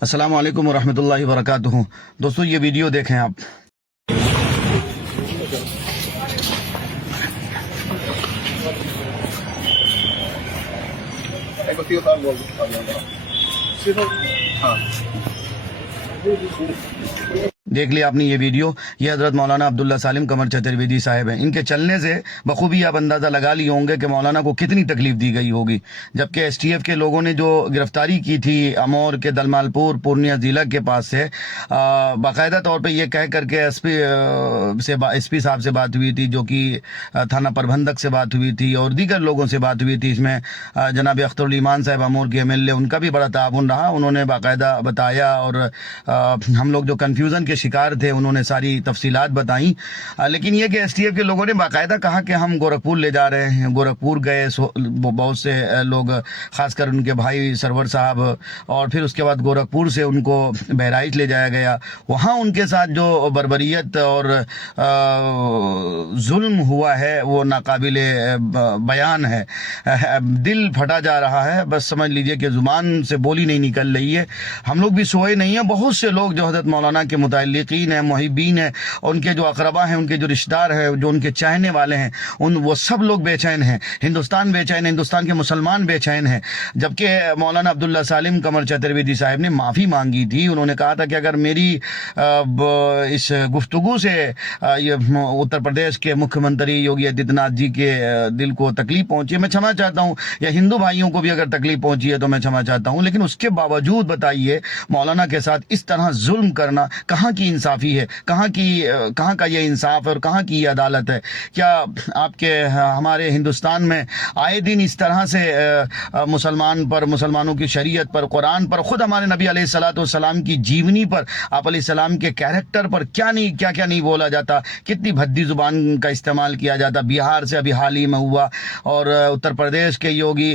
السلام علیکم ورحمۃ اللہ وبرکاتہ۔ دوستو یہ ویڈیو دیکھیں آپ۔ دیکھ لیا آپ نے یہ ویڈیو، یہ حضرت مولانا عبداللہ سالم قمر چترویدی صاحب ہیں۔ ان کے چلنے سے بخوبی آپ اندازہ لگا لیے ہوں گے کہ مولانا کو کتنی تکلیف دی گئی ہوگی، جبکہ ایس ٹی ایف کے لوگوں نے جو گرفتاری کی تھی امور کے دلمال پور پورنیہ ضلع کے پاس سے، باقاعدہ طور پہ یہ کہہ کر کے ایس پی صاحب سے بات ہوئی تھی، جو کہ تھانہ پربندھک سے بات ہوئی تھی اور دیگر لوگوں سے بات ہوئی تھی۔ اس میں جناب اختر الایمان صاحب امور کے MLA، ان کا بھی بڑا تعاون رہا۔ انہوں نے باقاعدہ بتایا اور ہم لوگ جو کنفیوژن کے شکار تھے انہوں نے ساری تفصیلات بتائیں۔ لیکن یہ کہ ایس ٹی ایف کے لوگوں نے باقاعدہ کہا کہ ہم گورکھپور لے جا رہے ہیں۔ گورکھپور گئے بہت سے لوگ، خاص کر ان کے بھائی سرور صاحب، اور پھر اس کے بعد گورکھپور سے ان کو بہرائچ لے جایا گیا۔ وہاں ان کے ساتھ جو بربریت اور ظلم ہوا ہے وہ ناقابل بیان ہے۔ دل پھٹا جا رہا ہے، بس سمجھ لیجئے کہ زبان سے بولی نہیں نکل رہی ہے۔ ہم لوگ بھی سوئے نہیں ہیں، بہت سے لوگ جو حضرت مولانا کے متعلقین ہیں، محبین ہیں، ان کے جو اقربا ہیں، ان کے جو رشتہ دار ہیں، جو ان کے چاہنے والے ہیں، وہ سب لوگ بے چین ہیں۔ ہندوستان بے چین ہے، ہندوستان کے مسلمان بے چین ہیں۔ جبکہ مولانا عبداللہ سالم قمر چترویدی صاحب نے معافی مانگی تھی۔ انہوں نے کہا تھا کہ اگر میری اس گفتگو سے اتر پردیش کے مکھیہ منتری یوگی آدتیہ ناتھ جی کے دل کو تکلیف پہنچی ہے، میں چھما چاہتا ہوں، یا ہندو بھائیوں کو بھی اگر تکلیف پہنچی ہے تو میں چھما چاہتا ہوں، لیکن اس کے باوجود بتائیے مولانا کے ساتھ اس طرح ظلم کرنا کہاں کی انصافی ہے، کہاں کا یہ انصاف ہے اور کہاں کی یہ عدالت ہے؟ کیا آپ کے ہمارے ہندوستان میں آئے دن اس طرح سے مسلمان پر، مسلمانوں کی شریعت پر، قرآن پر، خود ہمارے نبی علیہ الصلوۃ والسلام کی جیونی پر، آپ علیہ السلام کے کیریکٹر پر کیا نہیں بولا جاتا، کتنی بھدی زبان کا استعمال کیا جاتا؟ بہار سے ابھی حال ہی میں ہوا، اور اتر پردیش کے یوگی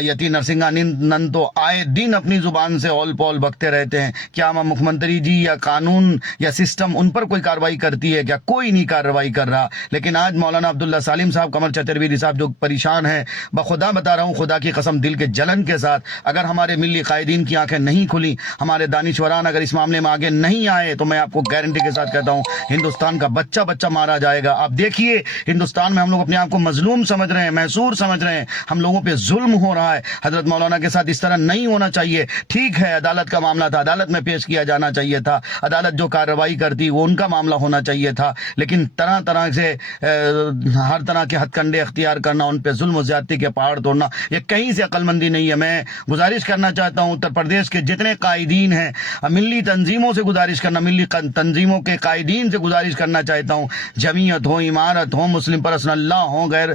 یتی نرسنگھانند تو آئے دن اپنی زبان سے اول پول بکتے رہتے ہیں۔ کیا مکھیہ منتری جی یا قانون یا سسٹم ان پر کوئی کارروائی کرتی ہے؟ کیا کوئی نہیں کارروائی کر رہا؟ لیکن آج مولانا عبداللہ سالم صاحب قمر چترویدی صاحب جو پریشان ہیں، بخدا بتا رہا ہوں، خدا کی قسم دل کے جلن کے ساتھ، اگر ہمارے ملی قائدین کی آنکھیں نہیں کھلی، ہمارے دانشوران اگر اس معاملے میں آگے نہیں آئے، تو میں آپ کو گارنٹی کے ساتھ کہتا ہوں ہندوستان کا بچہ مارا جائے گا۔ آپ دیکھیے ہندوستان میں ہم لوگ اپنے آپ کو مظلوم سمجھ رہے ہیں، محصور سمجھ رہے ہیں، ہم لوگوں پہ ظلم ہو رہا ہے۔ حضرت مولانا کے ساتھ اس طرح نہیں ہونا چاہیے۔ ٹھیک ہے، عدالت کا معاملہ تھا، عدالت میں پیش کیا جانا چاہیے تھا، عدالت جو کارروائی کرتی وہ ان کا معاملہ ہونا چاہیے تھا، لیکن طرح سے ہر طرح کے ہتھ کنڈے اختیار کرنا، ان پہ ظلم و زیادتی کے پہاڑ توڑنا، یہ کہیں سے عقل مندی نہیں ہے۔ میں گزارش کرنا چاہتا ہوں اتر پردیش کے جتنے قائدین ہیں، ملی تنظیموں سے گزارش کرنا، ملی تنظیموں کے قائدین سے گزارش کرنا چاہتا ہوں، جمعیت ہو، امارت ہو، مسلم پرسنل اللہ ہو، غیر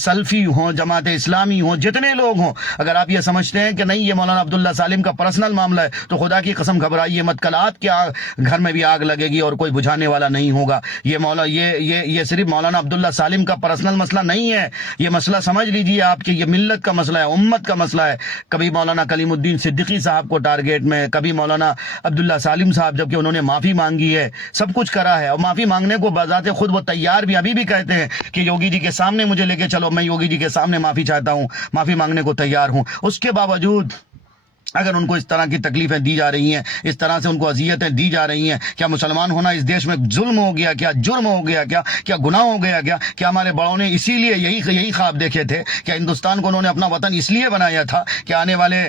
سلفی ہو، جماعت اسلامی ہو، جتنے لوگ ہوں، اگر آپ یہ سمجھتے ہیں کہ نہیں یہ مولانا عبداللہ سالم کا پرسنل معاملہ ہے، تو خدا کی قسم گھبرائیے مت، کل آپ کے گھر میں بھی آگ لگے گی اور کوئی بجھانے والا نہیں ہوگا۔ یہ صرف مولانا عبداللہ سالم کا پرسنل مسئلہ نہیں ہے، یہ مسئلہ سمجھ لیجئے آپ کہ یہ ملت کا مسئلہ ہے، امت کا مسئلہ ہے۔ کبھی مولانا کلیم الدین صدیقی صاحب کو ٹارگیٹ میں، کبھی مولانا عبداللہ سالم صاحب، جبکہ انہوں نے معافی مانگی ہے، سب کچھ کرا ہے، اور معافی مانگنے کو بذات خود وہ تیار بھی، ابھی بھی کہتے ہیں کہ یوگی جی کے سامنے مجھے لے کے چلو، میں یوگی جی کے سامنے معافی چاہتا ہوں، معافی مانگنے کو تیار ہوں۔ اس کے باوجود اگر ان کو اس طرح کی تکلیفیں دی جا رہی ہیں، اس طرح سے ان کو اذیتیں دی جا رہی ہیں، کیا مسلمان ہونا اس دیش میں ظلم ہو گیا؟ کیا جرم ہو گیا؟ کیا گناہ ہو گیا؟ کیا ہمارے بڑوں نے اسی لیے یہی خواب دیکھے تھے؟ کیا ہندوستان کو انہوں نے اپنا وطن اس لیے بنایا تھا کہ آنے والے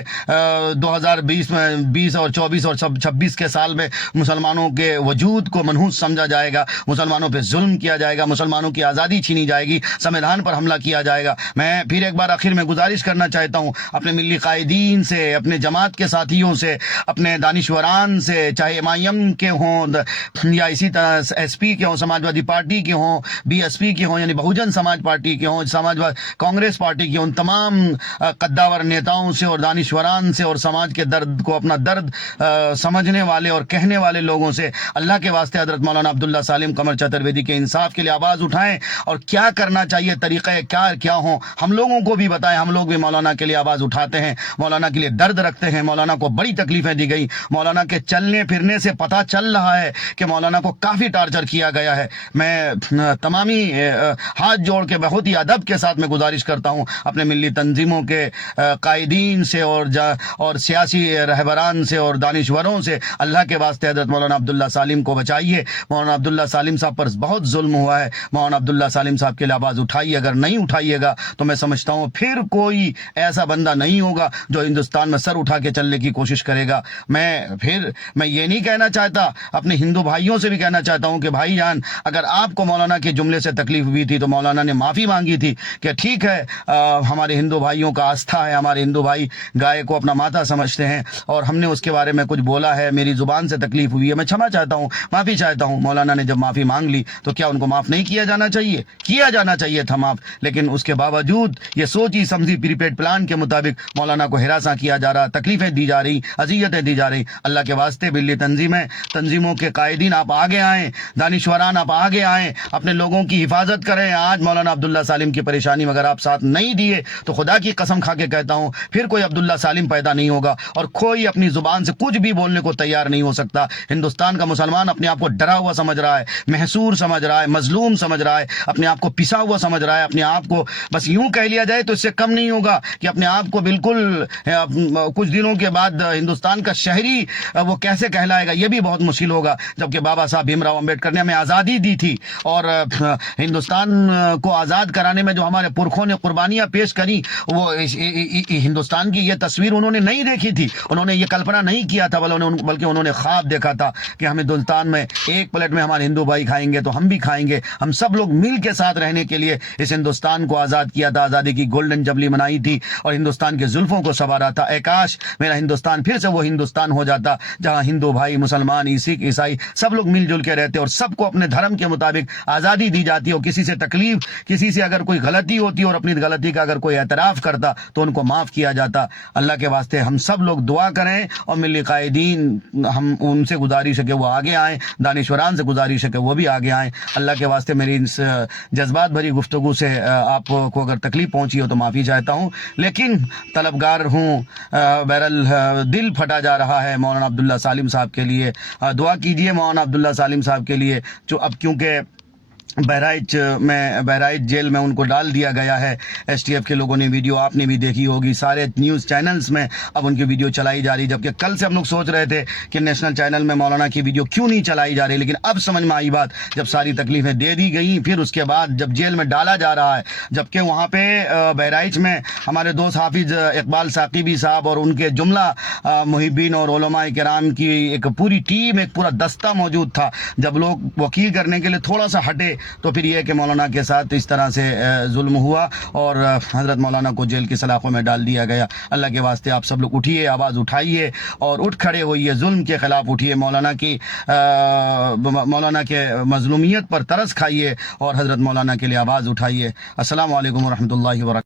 2020 میں 20 اور 24 اور 26 کے سال میں مسلمانوں کے وجود کو منحوس سمجھا جائے گا، مسلمانوں پہ ظلم کیا جائے گا، مسلمانوں کی آزادی چھینی جائے گی، سنویدھان پر حملہ کیا جائے گا؟ میں پھر ایک بار آخر میں گزارش کرنا چاہتا ہوں اپنے ملی قائدین سے، اپنے جماعت کے ساتھیوں سے، اپنے دانشوران سے، چاہے MIM کے ہوں یا اسی طرح SP کے ہوں، سماجوادی پارٹی کے ہوں، BSP کے ہوں یعنی بہوجن سماج پارٹی کے ہوں، کانگریس پارٹی کے ہوں، تمام قداور نیتاؤں سے اور دانشوران سے اور سماج کے درد کو اپنا درد سمجھنے والے اور کہنے والے لوگوں سے، اللہ کے واسطے حضرت مولانا عبداللہ سالم قمر چترویدی کے انصاف کے لیے آواز اٹھائیں، اور کیا کرنا چاہیے، طریقہ کیا ہوں، ہم لوگوں کو بھی بتائیں۔ ہم لوگ بھی مولانا کے لیے آواز اٹھاتے ہیں، مولانا کے لیے درد رکھتے ہیں۔ رکھتے ہیں. مولانا کو بڑی تکلیفیں دی گئی. مولانا کے چلنے پھرنے سے پتہ چل رہا ہے کہ مولانا کو کافی ٹارچر کیا گیا ہے. میں تمامی ہاتھ جوڑ کے بہت ہی ادب کے ساتھ میں گزارش کرتا ہوں اپنے ملی تنظیموں کے قائدین سے اور سیاسی رہبران سے اور دانشوروں سے, اللہ کے واسطے حضرت مولانا عبداللہ سالم کو بچائیے. مولانا عبداللہ سالم صاحب پر بہت ظلم ہوا ہے. مولانا عبداللہ سالم صاحب کے لیے آواز اٹھائیے. اگر نہیں اٹھائیے گا تو میں سمجھتا ہوں پھر کوئی ایسا بندہ نہیں ہوگا جو ہندوستان میں سر اٹھا کے چلنے کی کوشش کرے گا. میں یہ نہیں کہنا چاہتا, اپنے ہندو بھائیوں سے بھی کہنا چاہتا ہوں کہ بھائی جان, اگر آپ کو مولانا کے جملے سے تکلیف ہوئی تھی تو مولانا نے معافی مانگی تھی کہ ٹھیک ہے, ہمارے ہندو بھائیوں کا آستھا ہے, ہمارے ہندو بھائی گائے کو اپنا ماتا سمجھتے ہیں اور ہم نے اس کے بارے میں کچھ بولا ہے, میری زبان سے تکلیف ہوئی ہے, میں چھما چاہتا ہوں, معافی چاہتا ہوں. مولانا نے جب معافی مانگ لی تو کیا ان کو معاف نہیں کیا جانا چاہیے؟ کیا جانا چاہیے تھا معاف. لیکن اس کے باوجود یہ سوچی سمجھی پری پیڈ پلان کے مطابق مولانا کو ہراساں کیا جا رہا, تکلیفیں دی جا رہی, اذیتیں دی جا رہی. اللہ کے واسطے ملی تنظیموں کے قائدین آپ آگے آئیں, دانشوران آپ آگے آئیں, اپنے لوگوں کی حفاظت کریں. آج مولانا عبداللہ سالم کی پریشانی میں اگر آپ ساتھ نہیں دیے تو خدا کی قسم کھا کے کہتا ہوں پھر کوئی عبداللہ سالم پیدا نہیں ہوگا اور کوئی اپنی زبان سے کچھ بھی بولنے کو تیار نہیں ہو سکتا. ہندوستان کا مسلمان اپنے آپ کو ڈرا ہوا سمجھ رہا ہے, محصور سمجھ رہا ہے, مظلوم سمجھ رہا ہے, اپنے آپ کو پسا ہوا سمجھ رہا ہے. اپنے آپ کو بس یوں کہہ لیا جائے تو اس سے کم نہیں ہوگا کہ اپنے آپ کو بالکل کچھ دنوں کے بعد ہندوستان کا شہری وہ کیسے کہلائے گا, یہ بھی بہت مشکل ہوگا. جبکہ بابا صاحب بھیم راؤ امبیڈکر نے ہمیں آزادی دی تھی اور ہندوستان کو آزاد کرانے میں جو ہمارے پرکھوں نے قربانیاں پیش کری, وہ ہندوستان کی یہ تصویر انہوں نے نہیں دیکھی تھی, انہوں نے یہ کلپنا نہیں کیا تھا, بلکہ انہوں نے خواب دیکھا تھا کہ ہم ہندوستان میں ایک پلیٹ میں ہمارے ہندو بھائی کھائیں گے تو ہم بھی کھائیں گے. ہم سب لوگ مل کے ساتھ رہنے کے لیے اس ہندوستان کو آزاد کیا تھا, آزادی کی گولڈن جبلی منائی تھی اور ہندوستان کے زلفوں کو سنوارا تھا. اے کاش میرا ہندوستان پھر سے وہ ہندوستان ہو جاتا جہاں ہندو بھائی, مسلمان, سکھ, عیسائی سب لوگ مل جل کے رہتے اور سب کو اپنے دھرم کے مطابق آزادی دی جاتی. اور کسی سے تکلیف, کسی سے اگر کوئی غلطی ہوتی اور اپنی غلطی کا اگر کوئی اعتراف کرتا تو ان کو معاف کیا جاتا. اللہ کے واسطے ہم سب لوگ دعا کریں اور ملی قائدین, ہم ان سے گزارش ہے کہ وہ آگے آئیں, دانشوران سے گزارش ہے کہ وہ بھی آگے آئیں. اللہ کے واسطے میری اس جذبات بھری گفتگو سے آپ کو اگر تکلیف پہنچی ہو تو معافی چاہتا ہوں, لیکن طلبگار ہوں. بہرحال دل پھٹا جا رہا ہے مولانا عبداللہ سالم صاحب کے لیے. دعا کیجئے مولانا عبداللہ سالم صاحب کے لیے, جو اب کیونکہ بہرائچ جیل میں ان کو ڈال دیا گیا ہے. ایس ٹی ایف کے لوگوں نے ویڈیو, آپ نے بھی دیکھی ہوگی, سارے نیوز چینلز میں اب ان کی ویڈیو چلائی جا رہی, جبکہ کل سے ہم لوگ سوچ رہے تھے کہ نیشنل چینل میں مولانا کی ویڈیو کیوں نہیں چلائی جا رہی. لیکن اب سمجھ میں آئی بات, جب ساری تکلیفیں دے دی گئیں پھر اس کے بعد جب جیل میں ڈالا جا رہا ہے, جبکہ وہاں پہ بہرائچ میں ہمارے دوست حافظ اقبال ثاقبی صاحب اور ان کے جملہ محبین اور علماء کرام کی ایک پوری ٹیم, ایک پورا دستہ موجود تھا. جب لوگ وکیل کرنے کے لیے تھوڑا سا ہٹے تو پھر یہ کہ مولانا کے ساتھ اس طرح سے ظلم ہوا اور حضرت مولانا کو جیل کی سلاخوں میں ڈال دیا گیا. اللہ کے واسطے آپ سب لوگ اٹھیے, آواز اٹھائیے اور اٹھ کھڑے ہوئیے, ظلم کے خلاف اٹھیے, مولانا کے مظلومیت پر ترس کھائیے اور حضرت مولانا کے لیے آواز اٹھائیے. السلام علیکم ورحمۃ اللہ وبرکاتہ.